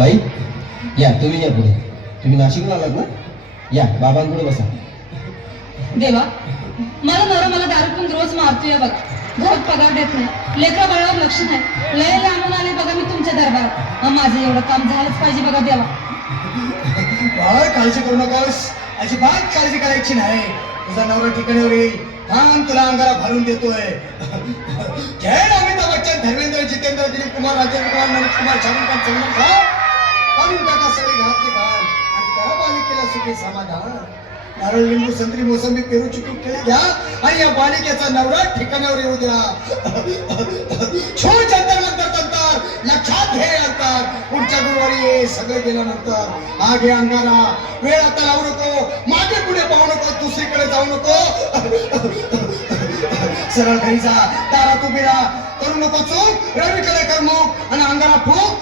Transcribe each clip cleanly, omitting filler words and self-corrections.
बाई या, तुम्ही या पुढे. तुम्ही नाशिकला आलात ना? या बाबांपुढे बसा. देवा, माझा नवरा मला दारू पिऊन रोज मारतोय बघ. घरात पगार देत नाही, लेकरा बाळावर लक्ष नाही. लय लांबून आले बघा मी तुमच्या दरबारात. माझं एवढं काम झालंच पाहिजे बघा देवा. काळजी करू नकोस, अजिबात काळजी करायची नाही. तुझा नवरा ठिकाणीवर येईल. थांब, तुला अंगाला घालून देतोय. जय अमिताभ बच्चन, धर्मेंद्र, जितेंद्र, दिलीप कुमार, राजेंद्र कुमार, नरेश कुमार, शाहरुख खान, सलमान खान, काढून टाका सगळे घरातले घाल आणि करा बालिकेला सुखी समाधान. नारळ, लिंबू, संत्री, मोसंबी, पेरू, चिकू, केळी घ्या आणि या बालिकेचा नवरा ठिकाणावर येऊ द्या. छो जंतर मंतर तंतर, लक्षात घे अंतर. पुढच्या गुरुवारी ये, सगळं गेल्यानंतर हा घे अंगाला. वेळ आता लावू नको, मागे पुढे पाहू नको, दुसरीकडे जाऊ नको. सरळ घरी जा, दारात उभी राहा. करू नको चूक, रवीकडे कर मुख आणि अंगाला फूक.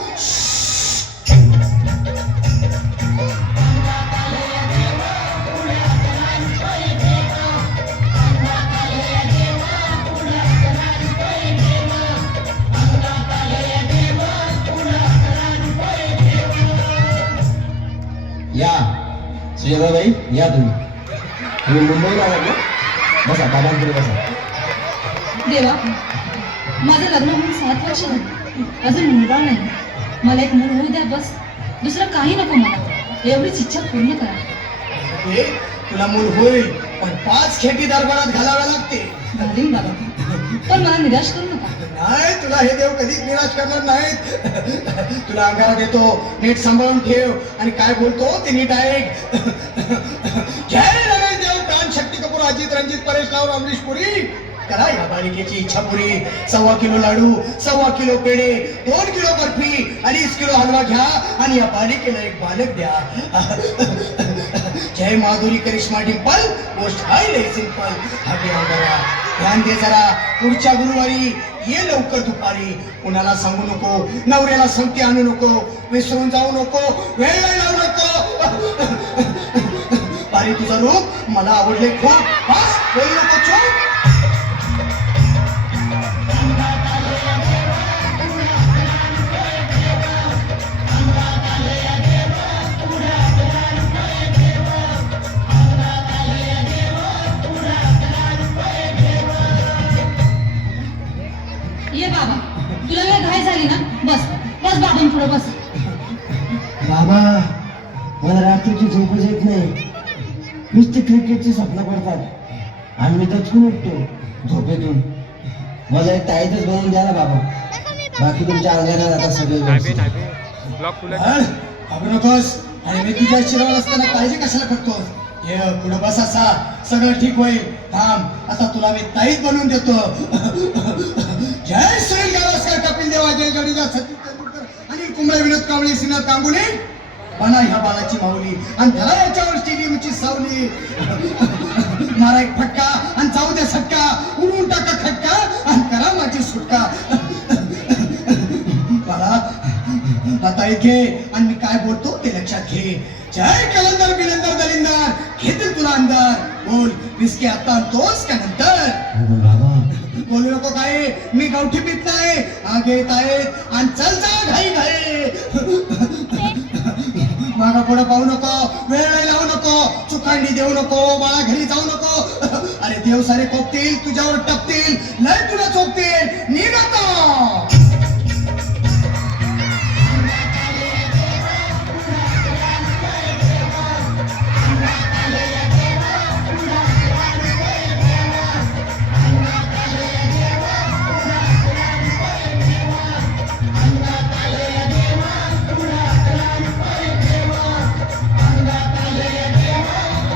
या सुजाताबाई, या तुम्ही मुंबईला आलात ना? बसा, बाबांपुढे बसा. देवा, माझं लग्न होऊन 7 वर्ष झाली, अजून मुलगा नाही. मला एक मूल होऊ द्या बस, दुसरं काही नको मला. एवढीच इच्छा पूर्ण करा. तुला मूल होईल, पण 5 खेटी दरबारात घालाव्या लागते. घालीन बाबा, पण मला निराश करू नका. नाही, तुला हे देव कधीच निराश करणार नाहीत. तुला अंगारा देतो, नीट सांभाळून ठेव आणि काय बोलतो ते नीट ऐक. जय रमेश देव, प्राण, शक्ती कपूर, अजित, रणजित, परेश राव, अमरीश पुरी. करा या बालिकेची इच्छा पुरी. 1.25 किलो लाडू, 1.25 किलो पेढे, 2 किलो बर्फी, 2.5 किलो हलवा घ्या आणि या बालिकेला एक बालक द्या. जय माधुरी, करिश्मा, डिंपल, गोष्ट आहे लय सिंपल. हा घे अंगारा, ध्यान दे जरा. पुढच्या गुरुवारी ये लवकर दुपारी. कुणाला सांगू नको, नवऱ्याला संगती आणू नको, विसरून जाऊ नको, वेळ लावू नको. बारी, तुझं रूप मला आवडले खूप. बस, बोलू नको चूक. ये बाबा, तुला वेळ घाई झाली ना? बस बस बाबांपुढे बस. बाबा, मला रात्रीची झोपच येत नाही. नुसते क्रिकेटची स्वप्न पडतात आणि मी दचकून उठतो झोपेतून. मला एक ताईतच बनवून द्या ना बाबा. बाकी तुमच्या अंगाला आता सगळे घाबरू नकोस. आणि मी तुझ्या शिरावर असताना काळजी कशाला करतोस? ये पुढे बस, असा सगळं ठीक होईल. थांब, आता तुला मी ताईत बनवून देतो. जय सुनील गावस्कर, कपिल देव, अजय जडेजा, सचिन तेंडुलकर, अनिल कुंबळे, विनोद कांबळे, श्रीनाथ गांगुली. बना ह्या बाळाची माऊली आणि धरा याच्यावर स्टेडियमची सावली. मारा एक फटका आणि जाऊ दे सटका, उडवून टाका खटका आणि करा माझी सुटका. बाळा, आता घे आणि मी काय बोलतो ते लक्षात घे. जय कलंदर, बिलंदर, दलिंदर, घेतील तुला अंदर. बोल, विस्की आता आणतोस का नंतर? बाबा, बोलू नको काय, मी गावठी पीत नाही. आगे येत आहेत आणि चल जा घाई घाई. मागा पुढे पाहू नको, वेळ लावू नको, चुकांडी देऊ नको, बाळा घरी जाऊ नको. अरे देव सारे कोपतील, तुझ्यावर टपतील, लय तुला चोपतील.